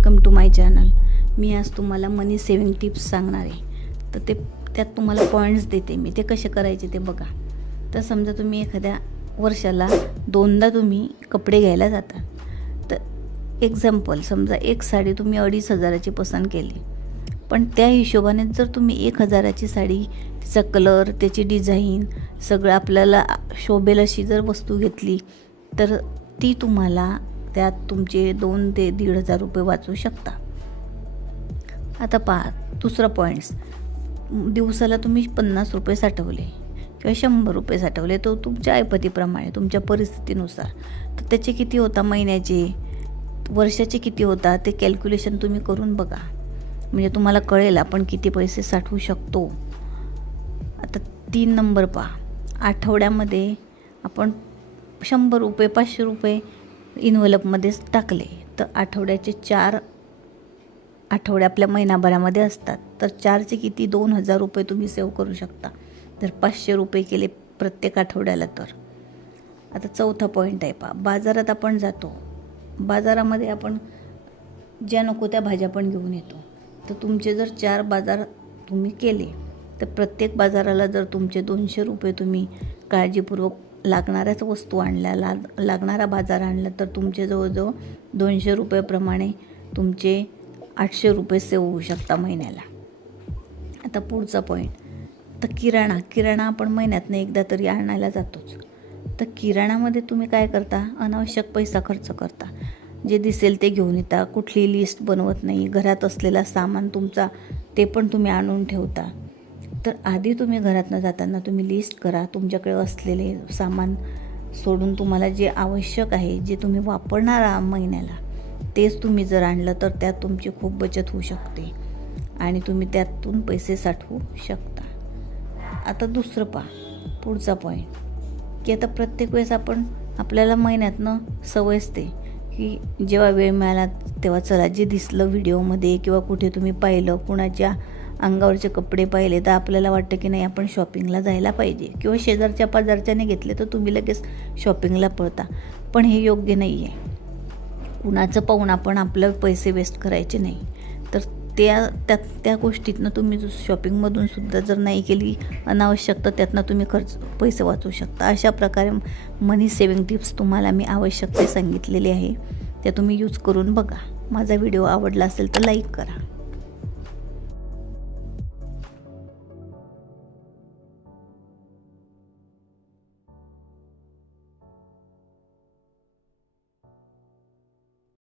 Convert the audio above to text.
Welcome to my channel. मी आज तुम्हाला मनी सेविंग टिप्स सांगणार आहे. तर त्यात तुम्हाला पॉईंट्स देते मी, ते कसे करायचे ते बघा. तर समजा तुम्ही एखाद्या वर्षाला 2दा तुम्ही कपडे घ्यायला जाता. तर एक्झाम्पल समजा एक साडी तुम्ही 2,500ची पसंत केली, पण त्या हिशोबाने जर तुम्ही 1,000ची साडी, तिचा कलर, त्याची डिझाईन सगळं आपल्याला शोभेल अशी जर वस्तू घेतली तर ती तुम्हाला त्यात तुमचे 2 ते 1,500 रुपये वाचू शकता. आता पहा दुसरा पॉईंट्स. दिवसाला तुम्ही 50 रुपये साठवले किंवा 100 रुपये साठवले, तो तुमच्या ऐपतीप्रमाणे तुमच्या परिस्थितीनुसार, तर त्याचे किती होता महिन्याचे, वर्षाचे किती होता ते कॅल्क्युलेशन तुम्ही करून बघा. म्हणजे तुम्हाला कळेल आपण किती पैसे साठवू शकतो. आता 3 नंबर पहा. आठवड्यामध्ये आपण 100 रुपये 500 रुपये इन्व्हलपमध्येच टाकले तर आठवड्याचे 4 आठवडे आपल्या महिनाभरामध्ये असतात. तर 4चे किती 2,000 रुपये तुम्ही सेव्ह करू शकता जर 500 रुपये केले प्रत्येक आठवड्याला. तर आता चौथा पॉईंट आहे पहा. बाजारात आपण जातो, बाजारामध्ये आपण ज्या नको त्या भाज्या पण घेऊन येतो. तर तुमचे जर 4 बाजार तुम्ही केले तर प्रत्येक बाजाराला जर तुमचे 200 रुपये तुम्ही काळजीपूर्वक लागणाऱ्याच वस्तू आणल्या, लागणारा बाजार आणला, तर तुमचे जवळजवळ 200 रुपयेप्रमाणे तुमचे 800 रुपये सेव्ह होऊ शकता महिन्याला. आता पुढचा पॉईंट. तर किराणा आपण महिन्यातनं एकदा तरी आणायला जातोच. तर किराणामध्ये तुम्ही काय करता, अनावश्यक पैसा खर्च करता. जे दिसेल ते घेऊन येता, कुठली लिस्ट बनवत नाही. घरात असलेला सामान तुमचा ते पण तुम्ही आणून ठेवता. तर आधी तुम्ही घरातनं जाताना तुम्ही लिस्ट करा. तुमच्याकडे असलेले सामान सोडून तुम्हाला जे आवश्यक आहे, जे तुम्ही वापरणार आहात महिन्याला, तेच तुम्ही जर आणलं तर त्यात तुमची खूप बचत होऊ शकते आणि तुम्ही त्यातून पैसे साठवू शकता. आता दुसरं पहा, पुढचा पॉईंट, की आता प्रत्येक वेळेस आपल्याला महिन्यातनं सवय असते की जेव्हा वेळ मिळाला तेव्हा चला जे दिसलं व्हिडिओमध्ये किंवा कुठे तुम्ही पाहिलं, कुणाच्या अंगावरचे कपडे पाहिले तर आपल्याला वाटतं की नाही आपण शॉपिंगला जायला पाहिजे, किंवा शेजारच्या पाजारच्याने घेतले तर तुम्ही लगेच शॉपिंगला पळता. पण हे योग्य नाही आहे. कुणाचं पाहून आपण आपलं पैसे वेस्ट करायचे नाही. तर त्या गोष्टीतनं तुम्ही शॉपिंगमधून सुद्धा जर नाही केली अनावश्यक, तर त्यातनं तुम्ही पैसे वाचवू शकता. अशा प्रकारे मनी सेविंग टिप्स तुम्हाला मी आवश्यक ते सांगितलेले आहे. त्या तुम्ही यूज करून बघा. माझा व्हिडिओ आवडला असेल तर लाईक करा.